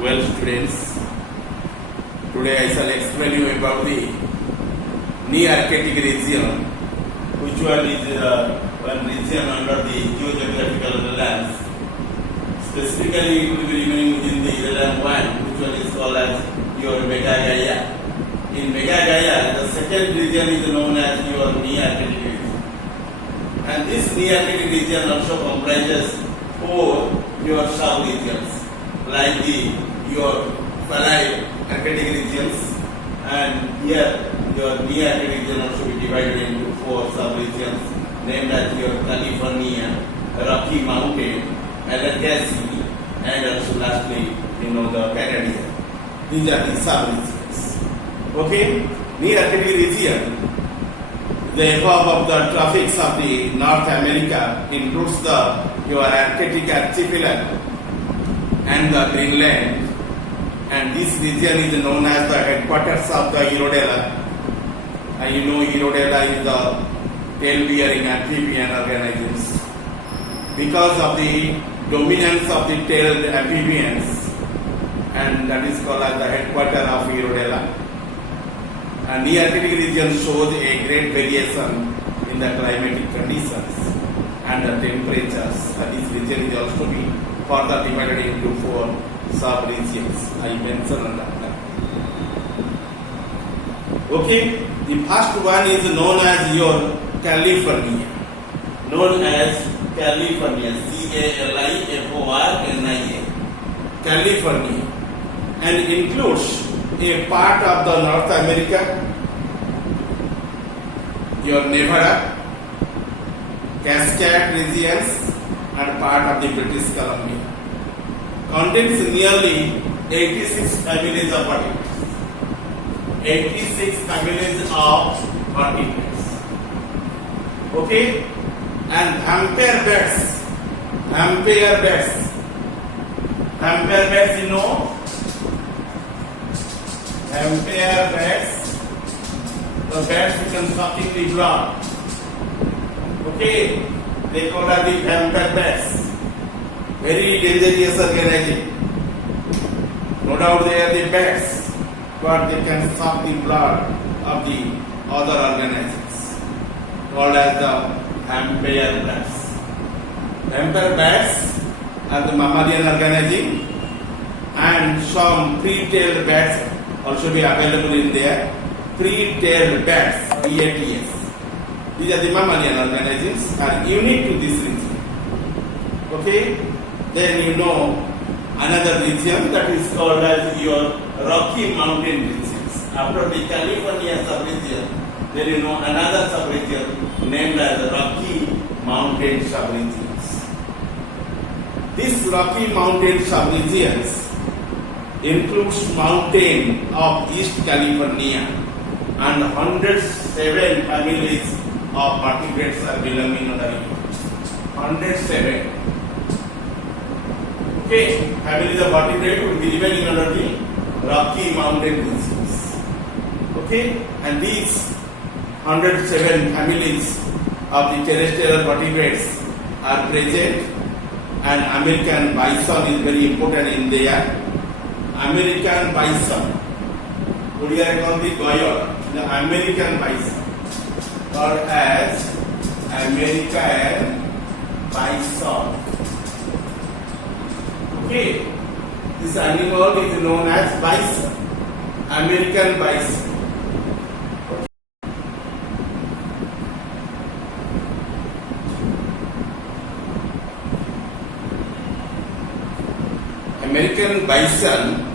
Well, students, today I shall explain you about the Nearctic region, which one is one region under the geographical realms. Specifically, it will be remaining within the realm 1, which one is called as your Meghalaya. In Meghalaya, the second region is known as your Nearctic region. And this Nearctic region also comprises four your sub-regions, like your Palearctic regions, and here your Nearctic region also be divided into four sub-regions named as your California, Rocky Mountain, Alagasy, and also lastly, the Canada. These are the sub-regions. Okay, Nearctic region, the above of the tropics of the North America includes your Arctic archipelago and the Greenland, and this region is known as the headquarters of the Eurodella. And Eurodella is the tail-bearing amphibian organisms. Because of the dominance of the tailed amphibians, and that is called as the headquarters of Eurodella. And the Arctic region shows a great variation in the climatic conditions and the temperatures. And this region is also be further divided into four sub-regions. I mentioned on that. Okay, the first one is known as your California. Known as California, California. California, and includes a part of the North America, your Nevada, Cascade regions, and part of the British Columbia. Contains nearly 86 families of vertebrates. 86 families of vertebrates. Okay? And Hampere bats. Hampere bats, Hampere bats, the bats which can sucking the blood. Okay, they call it the Hampere bats. Very dangerous organism. No doubt they are the bats, but they can suck the blood of the other organisms, called as the Hampere bats. Hampere bats are the mammalian organism, and some three-tailed bats also be available in there. Three-tailed bats, BATS. These are the mammalian organisms, are unique to this region. Okay? Then another region that is called as your Rocky Mountain regions. After the California sub-region, then another sub-region named as Rocky Mountain sub-regions. These Rocky Mountain sub-regions includes mountain of East California, and 107 families of vertebrates are belonging under it. 107. Okay, families of vertebrates will be remaining under the Rocky Mountain regions. Okay, and these 107 families of the terrestrial vertebrates are present, and American bison is very important in there. American bison. We are called the Goyal, the American bison, or as American bison. Okay, this animal is known as bison, American bison. American bison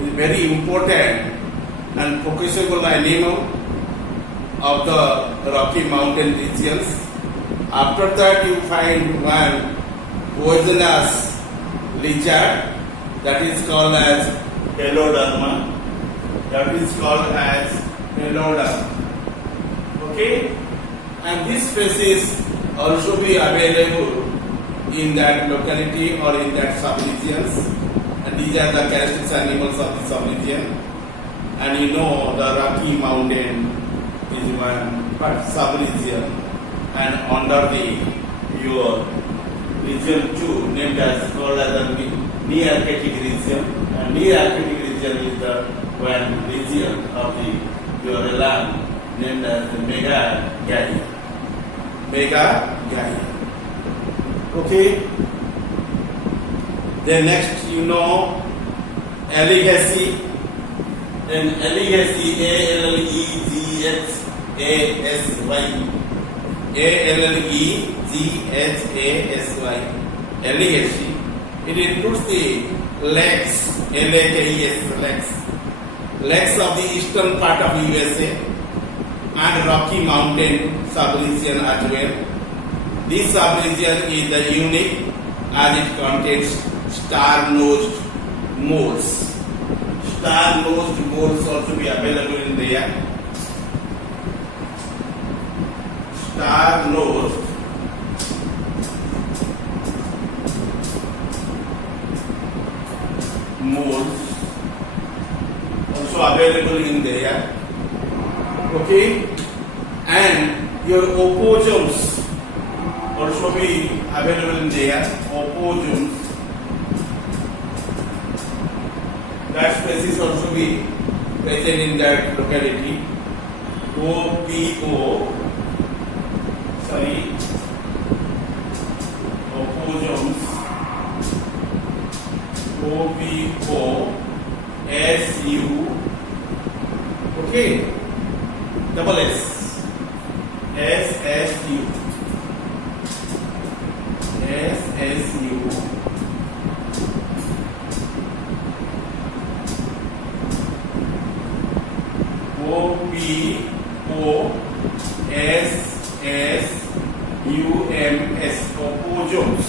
is very important and focusable animal of the Rocky Mountain regions. After that, you find one poisonous lizard that is called as Heloderma. That is called as Heloderma. Okay, and this species also be available in that locality or in that sub-regions. And these are the characteristic animals of the sub-region. And the Rocky Mountain is one sub-region, and under your region 2 named as called as the Nearctic region. And Nearctic region is the one region of your land named as the Meghalaya. Meghalaya. Okay. Then next, Allegheny. Then Allegheny, Allegheny, Allegheny. It includes the lakes, lakes of the eastern part of USA and Rocky Mountain subregion as well. This subregion is the unique as it contains star-nosed moles. Star-nosed moles also be available in there. Star-nosed moles also available in there. Okay, and your opossums also be available in there. Opossums, that species also be present in that locality. Opossums, OPOSU, okay, double S, SSU, OPOSSUMS, opossums.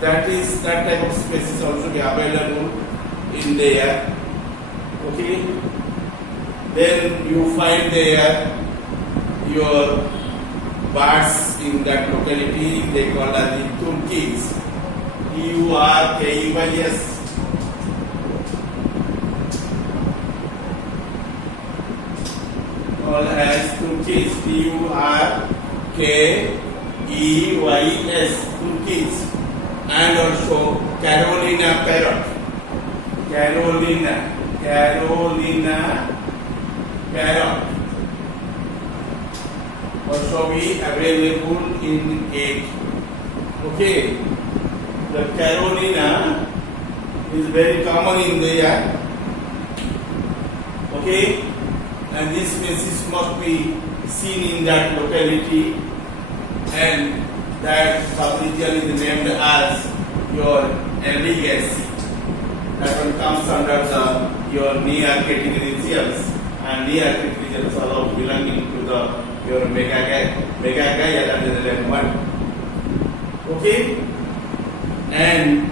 That type of species also be available in there. Okay. Then you find there your birds in that locality. They call as the turkeys. TURKEYS. Called as turkeys. TURKEYS. Turkeys. And also Carolina parrot. Carolina parrot also be available in it. Okay, the Carolina is very common in there. Okay, and this species must be seen in that locality, and that subregion is named as your Allegheny. That one comes under your Nearctic regions, and Nearctic regions are all belonging to your Meghalaya, that is the one. Okay, and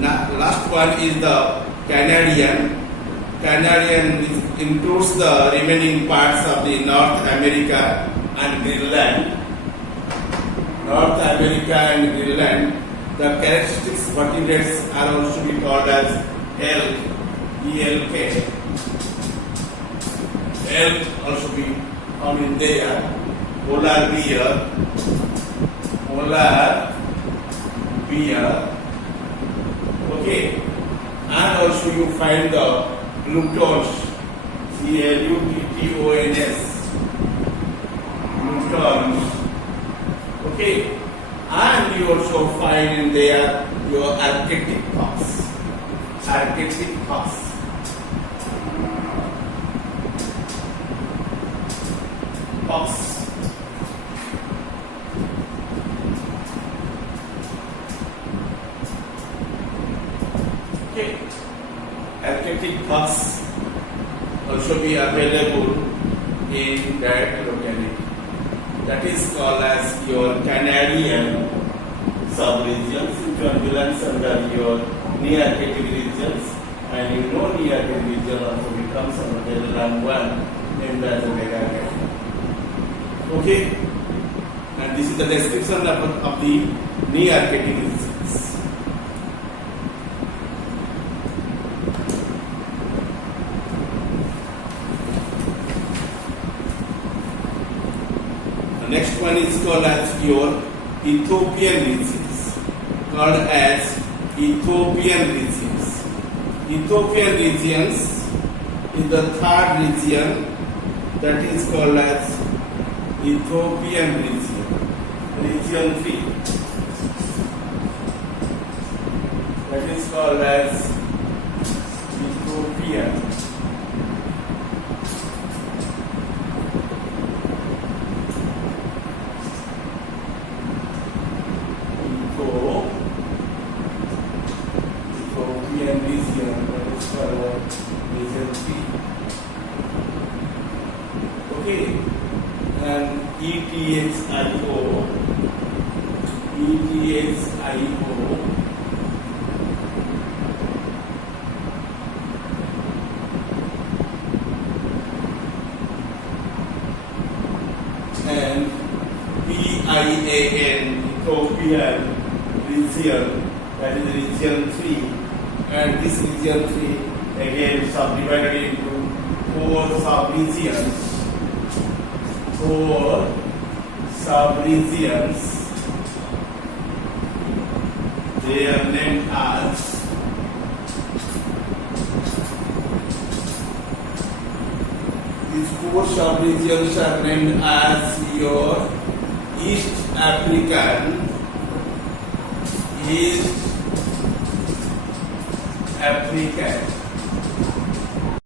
last one is the Canadian. Canadian includes the remaining parts of the North America and Greenland. North America and Greenland, the characteristics vertebrates are also be called as elk, ELK. Elk also be found in there. Polar bear, okay, and also you find the glutons, CLUTTONS, glutons. Okay, and you also find in there your Arctic fox. Okay, Arctic fox also be available in that locality. That is called as your Canadian subregions, which belongs under your Nearctic regions, and Nearctic region also becomes under the land one named as the Meghalaya. Okay, and this is the description of the Nearctic regions. The next one is called as your Ethiopian regions, called as Ethiopian regions. Ethiopian regions is the third region that is called as Ethiopian region. Region 3. That is called as Ethiopian. Ethiopian region, that is called region 3. Okay, and ETHIO, and PIAN, Ethiopian region, that is region 3, and this region 3 again subdivided into 4 sub-regions. 4 sub-regions. They are named as these 4 sub-regions are named as your East African, East African